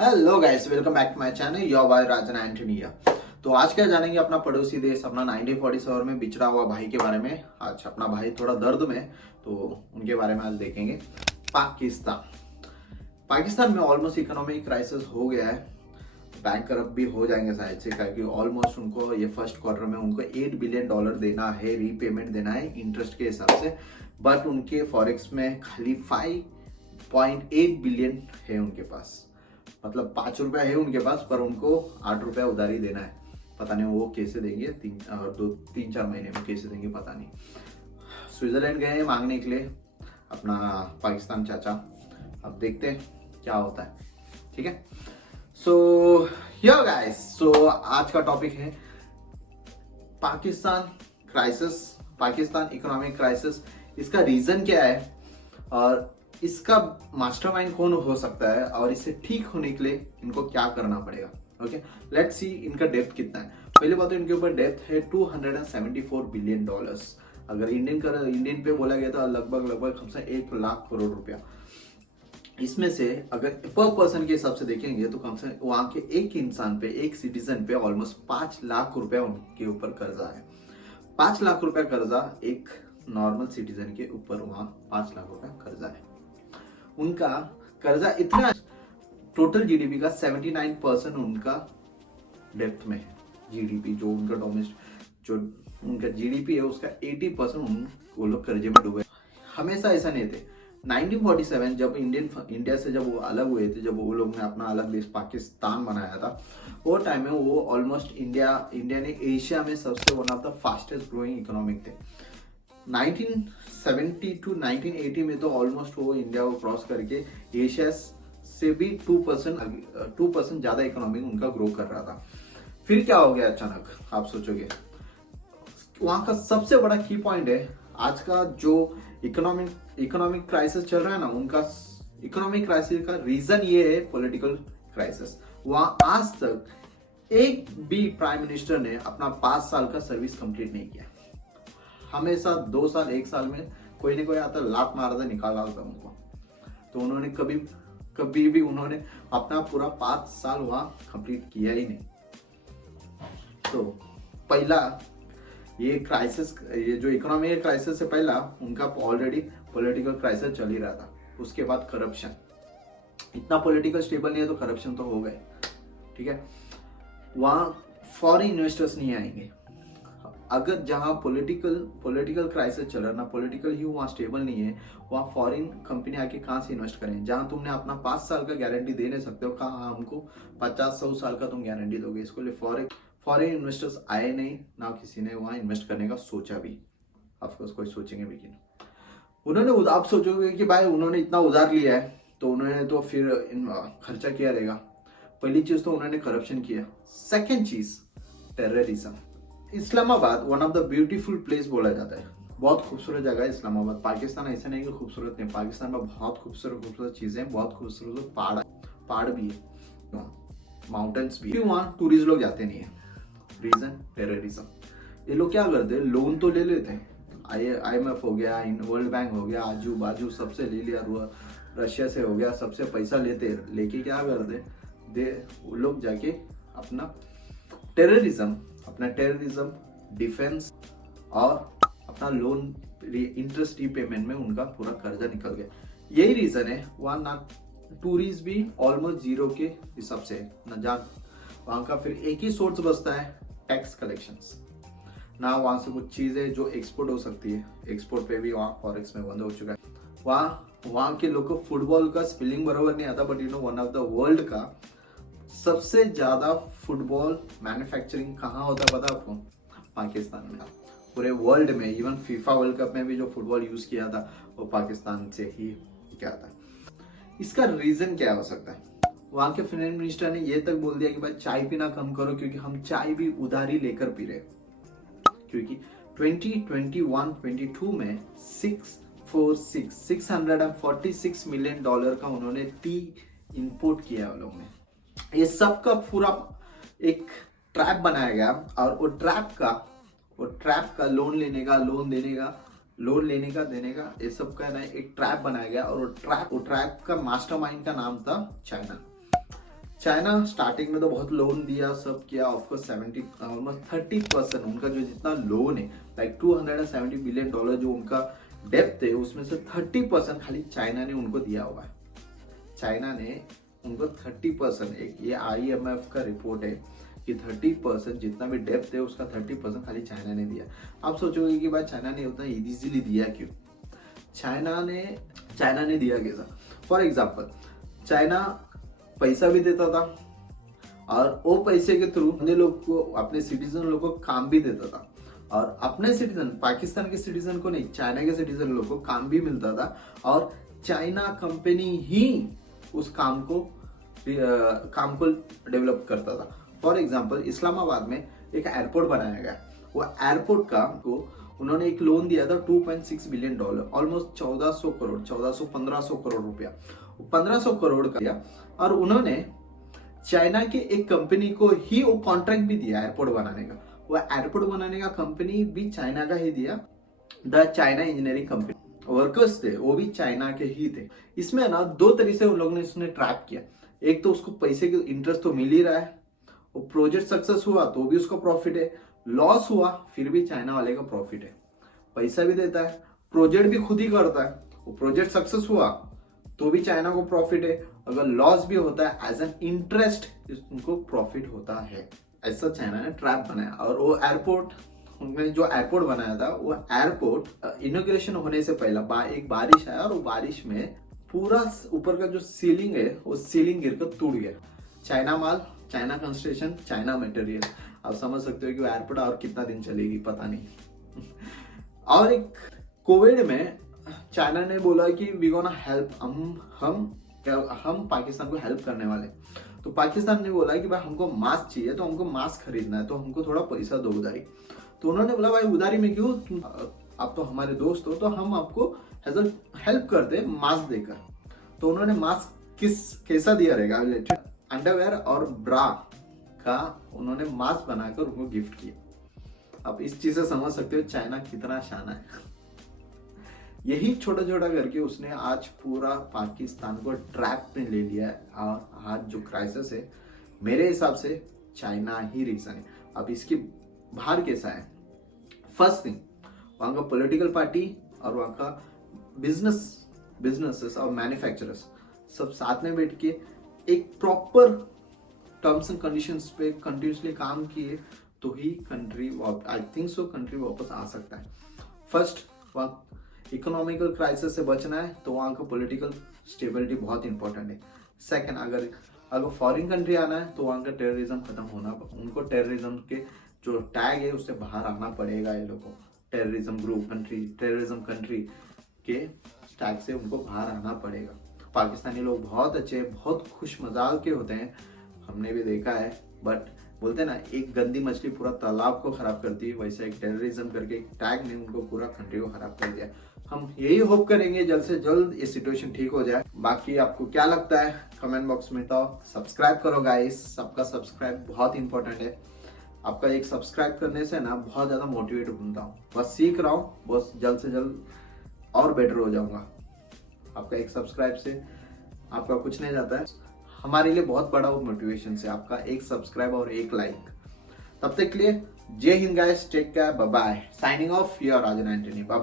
Hello guys, welcome back to my channel your boy Rajan Antonia. तो आज क्या जानेंगे अपना पड़ोसी देश अपना 1947 में बिछड़ा हुआ भाई के बारे में। आज अपना भाई थोड़ा दर्द में, तो उनके बारे में आज देखेंगे। पाकिस्तान पाकिस्तान में ऑलमोस्ट इकोनॉमिक क्राइसिस हो गया है। बैंक करप्ट भी हो जाएंगे शायद से, क्योंकि ऑलमोस्ट उनको ये फर्स्ट क्वार्टर में उनको $8 बिलियन देना है, रीपेमेंट देना है इंटरेस्ट के हिसाब से। बट उनके फॉरेक्स में खाली 5.8 बिलियन है उनके पास, मतलब ₹5 है उनके पास, पर उनको ₹8 उधारी देना है। पता नहीं वो कैसे देंगे, 3-4 महीने में कैसे देंगे पता नहीं। स्विट्जरलैंड गए हैं मांगने के लिए अपना पाकिस्तान चाचा, अब देखते हैं क्या होता है। ठीक है, सो यो गाइस, सो आज का टॉपिक है Pakistan crisis, Pakistan economic crisis. इसका रीजन क्या है और इसका मास्टरमाइंड कौन हो सकता है और इससे ठीक होने के लिए इनको क्या करना पड़ेगा। ओके, लेट्स सी इनका डेप्थ कितना है। पहले बात तो इनके ऊपर डेप्थ है $274 बिलियन। अगर इंडियन पे बोला गया तो लगभग कम से 1 लाख करोड़ रुपया। इसमें से अगर पर पर्सन के हिसाब से देखेंगे तो कम से वहां के एक इंसान पे, एक सिटीजन पे ऑलमोस्ट 5 लाख रुपया उनके ऊपर कर्जा है। 5 लाख रुपया कर्जा एक नॉर्मल सिटीजन के ऊपर वहां 5 लाख रुपया कर्जा है। उनका कर्जा इतना, टोटल जीडीपी का 79% उनका डेप्थ में है। जीडीपी जो उनका जो उनका जीडीपी है उसका 80% वो लोग कर्जे में डूबे। हमेशा ऐसा नहीं थे। 1947 जब इंडिया से जब वो अलग हुए थे, जब वो लोग ने अपना अलग देश पाकिस्तान बनाया था, वो टाइम में वो ऑलमोस्ट इंडिया ने एशिया में सबसे one of the fastest growing economic थे। 1970 टू 1980 में तो ऑलमोस्ट वो इंडिया को क्रॉस करके एशिया से भी 2% ज्यादा इकोनॉमी उनका ग्रो कर रहा था। फिर क्या हो गया अचानक, आप सोचोगे। वहां का सबसे बड़ा की पॉइंट है आज का जो इकोनॉमिक क्राइसिस चल रहा है ना, उनका इकोनॉमिक क्राइसिस का रीजन ये है पॉलिटिकल क्राइसिस। वहां आज तक एक भी प्राइम मिनिस्टर ने अपना 5 साल का सर्विस कंप्लीट नहीं किया। हमेशा 2 साल 1 साल में कोई ना कोई आता, लात मारा था, निकाला था उनको। तो उन्होंने कभी भी उन्होंने अपना पूरा 5 साल वहां कंप्लीट किया ही नहीं। तो पहला ये क्राइसिस, ये जो इकोनॉमिक क्राइसिस से पहला उनका ऑलरेडी पॉलिटिकल क्राइसिस चल ही रहा था। उसके बाद करप्शन, इतना पॉलिटिकल स्टेबल नहीं है तो करप्शन तो हो गए। ठीक है, वहां फॉरेन इन्वेस्टर्स नहीं आएंगे। अगर जहां पॉलिटिकल क्राइसिस चल रहा है ना, पॉलिटिकल ही वहां स्टेबल नहीं है, वहां फॉरेन कंपनी आके कहां से इन्वेस्ट करें। जहां तुमने अपना 5 साल का गारंटी दे नहीं सकते हो, कहां हमको 50-100 साल का तुम गारंटी दोगे। इसको लिए फॉरेन इन्वेस्टर्स आए नहीं, ना किसी ने वहां इन्वेस्ट करने का सोचा भी। ऑफकोर्स कोई सोचेंगे भी कि उन्होंने, आप सोचोगे कि भाई उन्होंने इतना उधार लिया है तो उन्होंने तो फिर खर्चा किया रहेगा। पहली चीज तो उन्होंने करप्शन किया। सेकेंड चीज terrorism. Islamabad one of the beautiful place बोला जाता है, बहुत खूबसूरत जगह है इस्लामाबाद। पाकिस्तान ऐसा नहीं कि खूबसूरत नहीं, पाकिस्तान में बहुत खूबसूरत चीजें, बहुत खूबसूरत पहाड़ भी है, माउंटेन्स भी है। वहाँ टूरिस्ट लोग जाते नहीं है। Reason terrorism. ये लोग क्या करते हैं, लोन तो ले लेते हैं, IMF हो गया, वर्ल्ड बैंक हो गया, आजू बाजू सबसे ले लिया, रशिया से हो गया, सबसे पैसा लेके क्या करते, वो लोग जाके अपना टेररिज्म, डिफेंस और अपना लोन इंटरेस्ट रीपेमेंट में उनका पूरा कर्जा निकल गया। यही रीजन है वहां ना टूरिस्ट भी ऑलमोस्ट जीरो के हिसाब से न जान। वहां का फिर एक ही सोर्स बचता है, टैक्स कलेक्शंस। ना वहां से कुछ चीजें जो एक्सपोर्ट हो सकती है, एक्सपोर्ट पे भी वहां फॉरेक्स में बंद हो चुका है। वहां के लोग को फुटबॉल का स्पेलिंग बराबर नहीं आता, but one of the world का सबसे ज्यादा फुटबॉल मैन्युफैक्चरिंग कहाँ होता है पता आपको? पाकिस्तान में। पूरे वर्ल्ड में, इवन फीफा वर्ल्ड कप में भी जो फुटबॉल यूज किया था वो पाकिस्तान से ही किया था। इसका रीजन क्या हो सकता है? वहां के फाइनेंस मिनिस्टर ने ये तक बोल दिया कि भाई चाय पीना कम करो, क्योंकि हम चाय भी उधारी लेकर पी रहे। क्योंकि 2021-22 में $646 मिलियन का उन्होंने टी इंपोर्ट किया है लोगों ने। ये सब का पूरा एक ट्रैप बनाया गया, और वो ट्रैप का लोन लेने का, देने का, ये सब का एक ट्रैप बनाया गया। और वो ट्रैप का मास्टरमाइंड का नाम था चाइना। चाइना स्टार्टिंग में तो बहुत लोन दिया, सब किया, ऑफकोर्स 70 ऑलमोस्ट 30% उनका जो जितना लोन है, लाइक $270 बिलियन जो उनका डेप्थ है, उसमें से 30% खाली चाइना ने उनको दिया हुआ है। चाइना ने उनको 30%, एक ये IMF का रिपोर्ट है कि 30% जितना भी डेप्थ है उसका 30% खाली चाइना ने दिया। आप सोचोगे कि भाई चाइना ने उतना इजीली दिया क्यों? चाइना ने दिया कैसा? फॉर एग्जाम्पल, चाइना पैसा भी देता था और वो पैसे के थ्रू अपने लोग को, अपने सिटीजन लोग को काम भी देता था, और अपने सिटीजन, पाकिस्तान के सिटीजन को नहीं, चाइना के सिटीजन लोग को काम भी मिलता था, और चाइना कंपनी ही उस काम को डेवलप करता था। फॉर एग्जाम्पल, इस्लामाबाद में एक एयरपोर्ट बनाया गया, वो एयरपोर्ट का को उन्होंने एक लोन दिया था $2.6 बिलियन, ऑलमोस्ट 1500 करोड़ रुपया, 1500 करोड़ का दिया, और उन्होंने चाइना के एक कंपनी को ही वो कॉन्ट्रैक्ट भी दिया एयरपोर्ट बनाने का। वो एयरपोर्ट बनाने का कंपनी भी चाइना का ही दिया, the China engineering company. Workers थे वो भी चाइना के ही थे। इसमें ना दो तरीके से उन लोगों ने इसने ट्रैप किया। एक तो उसको पैसे के इंटरेस्ट तो मिल ही रहा है, वो प्रोजेक्ट सक्सेस हुआ तो भी उसका प्रॉफिट है, लॉस हुआ फिर भी चाइना वाले का प्रॉफिट है। पैसा भी देता है, प्रोजेक्ट भी खुद ही करता है, वो प्रोजेक्ट सक्सेस हुआ तो भी चाइना को प्रॉफिट है, अगर लॉस भी होता है एज एन इंटरेस्ट उनको प्रॉफिट होता है। ऐसा चाइना ने ट्रैप बनाया। और वो एयरपोर्ट, उन्होंने जो एयरपोर्ट बनाया था, वो एयरपोर्ट इनॉग्रेशन होने से पहले एक बारिश आया, और वो बारिश में पूरा ऊपर का जो सीलिंग है वो सीलिंग गिरकर टूट गया। चाइना माल, चाइना कंस्ट्रक्शन, चाइना मटेरियल। आप समझ सकते हो कि वो एयरपोर्ट और कितना दिन चलेगी पता नहीं। और एक कोविड में चाइना ने बोला कि वी गोना हेल्प, हम पाकिस्तान को हेल्प करने वाले। तो पाकिस्तान ने बोला कि भाई हमको मास्क चाहिए, तो हमको मास्क खरीदना है, तो हमको थोड़ा पैसा दो उधारी। तो उन्होंने बोला भाई उधारी में क्यों, आप तो हमारे दोस्त हो, तो हम आपको हेल्प करते मास्क देकर। तो उन्होंने मास्क कैसा दिया रहेगा, अंडरवेयर और ब्रा का उन्होंने मास्क बनाकर उनको गिफ्ट किया। अब इस चीज से समझ सकते हो चाइना कितना शाना है। यही छोटा छोटा करके उसने आज पूरा पाकिस्तान को ट्रैप में ले लिया है, और आज जो क्राइसिस है मेरे हिसाब से चाइना ही रीजन है। अब इसकी बाहर कैसा है? फर्स्ट थिंग, वहां का पॉलिटिकल पार्टी और वहां का बिजनेसेस और मैन्युफैक्चरर्स सब साथ में बैठ के एक प्रॉपर टर्म्स एंड कंडीशंस पे कंटिन्यूसली काम किए तो ही country, I think so, country वापस आ सकता है। फर्स्ट, वहाँ इकोनॉमिकल क्राइसिस से बचना है तो वहाँ का पॉलिटिकल स्टेबिलिटी बहुत इंपॉर्टेंट है। सेकंड, अगर फॉरेन कंट्री आना है तो वहाँ का टेररिज्म खत्म होना, उनको टेररिज्म के जो टैग है उससे बाहर आना पड़ेगा। ये लोगों को terrorism group country, terrorism country के टैग से उनको बाहर आना पड़ेगा। पाकिस्तानी लोग बहुत अच्छे, बहुत खुश मजाक के होते हैं, हमने भी देखा है, बट बोलते हैं ना, एक गंदी मछली पूरा तालाब को खराब करती है, वैसे एक टेररिज्म करके एक टैग ने उनको पूरा कंट्री को खराब कर दिया। हम यही होप करेंगे जल्द से जल्द ये सिचुएशन ठीक हो जाए। बाकी आपको क्या लगता है कमेंट बॉक्स में बताओ। सब्सक्राइब करो गाइस, सबका सब्सक्राइब बहुत इंपॉर्टेंट है। आपका एक सब्सक्राइब करने से ना बहुत ज्यादा मोटिवेट बनता हूँ, बस सीख रहा हूँ, बस जल्द से जल्द और बेटर हो जाऊंगा। आपका एक सब्सक्राइब से आपका कुछ नहीं जाता है, हमारे लिए बहुत बड़ा वो मोटिवेशन से आपका एक सब्सक्राइब और एक लाइक। तब तक के लिए जय हिंद guys, take care, bye bye, signing off, your Rajan Antony, bye.